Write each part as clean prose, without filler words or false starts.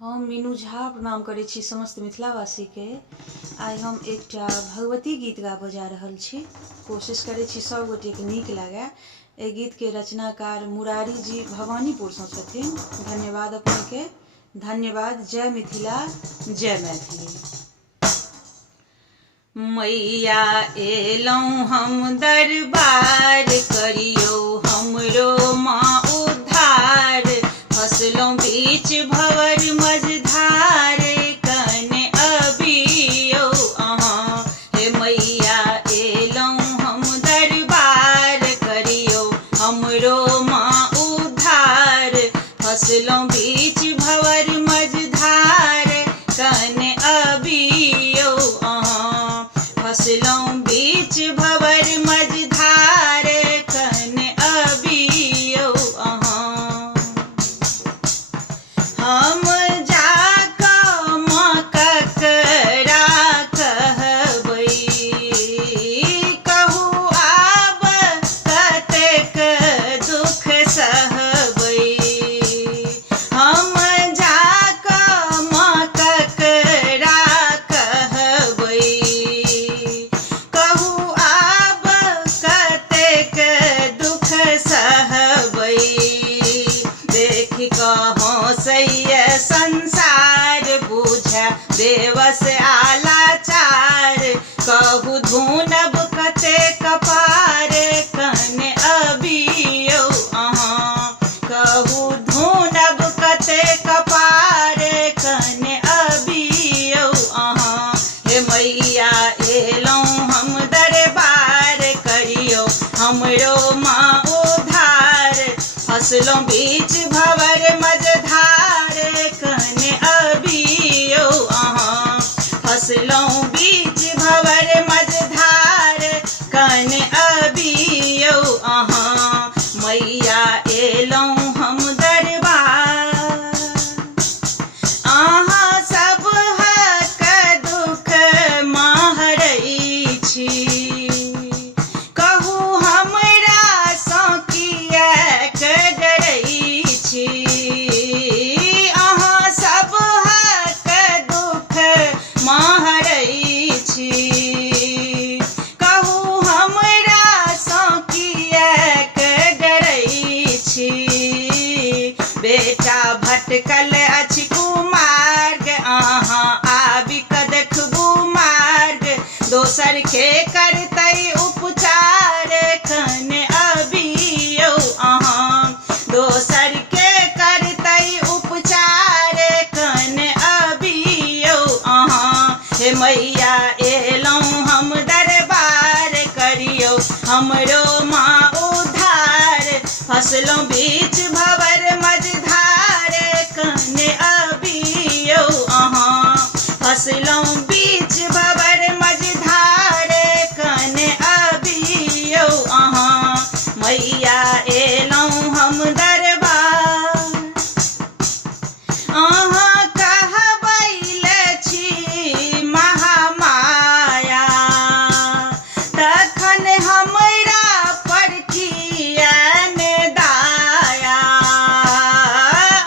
हम मीनू झा प्रणाम करै छी समस्त मिथिलावासी के। आइ हम एकटा भगवती गीत गाबऽ जा रहल छी। कोशिश करै छी सब गोटे के नीक लागे। एहि गीत के रचनाकार मुरारी जी भवानीपुर सँ छथिन। धन्यवाद अपने के। धन्यवाद। जय मिथिला, जय मैथिली। मैया एलौं हम दरबार, करियौ हमरो माँ उद्धार। फसलौं बीच भंवर मझधार, कने अबियौ अहाँ। हे मैया एलौं हम दरबार, करियौ हमरो माँ उद्धार। फसलौं बीच भंवर मझधार, कने अबियौ अहाँ। फसलौं बीच भंवर मझधार, कने अबियौ अहाँ। हम जाकऽ माँ ककरा कहबै, कहू आब कतेक दुख सहबै। हम जाकऽ माँ ककरा कहबै, कहू आब कतेक दुख सहबै। देख कऽ हँसैये संसार, बुझे बेवस आलाचार। कहू धुनब कतेक पार, कने अबियौ अहाँ। कहू धुनब कतेक पार, कने अबियौ अहाँ। हे मैया एलौं हम दरबार, करियौ हमरो माँ उद्धार। फसलौं बीच भंवर मझधार, कने अबियौ अहाँ। फसलौं बीच भंवर मझधार, कने अबियौ अहाँ। मैया एलौं हम दरबार। अहाँ सबहक दुख महरै छी, कहू हमरा सँ किएक डरै छी। अहाँ सबहक दुख महरै छी, कहू हमरा सँ किएक डरै छी। बेटा भटकल अछि कुमार्ग, अहाँ आबि कऽ देखबू मार्ग। दोसर के करतै उपचार, कने अबियौ अहाँ। दोसर के करतै उपचार, कने अबियौ अहाँ। हे मैया एलौं हम दरबार, करियौ हमरो माँ उद्धार। फसलौं बीच भंवर मझधार, कने अबियौ अहाँ। फसलौं बीच भंवर मझधार, कने अबियौ अहाँ। मैया एलौं हम दरबार। अहाँ कहबैले छी महामाया, तखन हमरा पर किया ने दाया।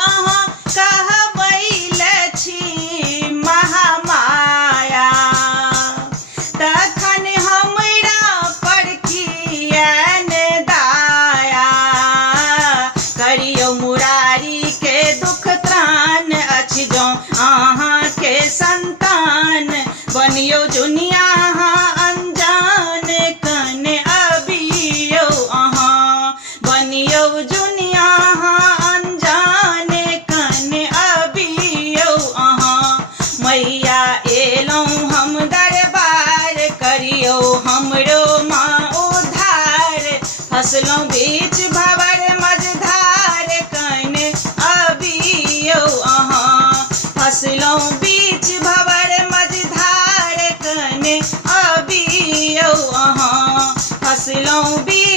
अहाँ कहबैले छी महामाया, तखन हमरा पर किया ने दाया। करियौ मुरारी के दुख त्राण, अछि जौं अहाँ के संतान। बनियौ जुनिया अहाँ अनजान, कने अबियौ अहाँ। बनियौ जुनिया अहाँ अनजान, कने अबियौ अहाँ। मैया एलौं हम दरबार, करियौ हमरो माँ उद्धार। फसलौं बीच भंवर मझधार, कने अबियौ अहाँ। फसलौं बीच भंवर मझधार, कने अबियौ अहाँ। फसलौं बीच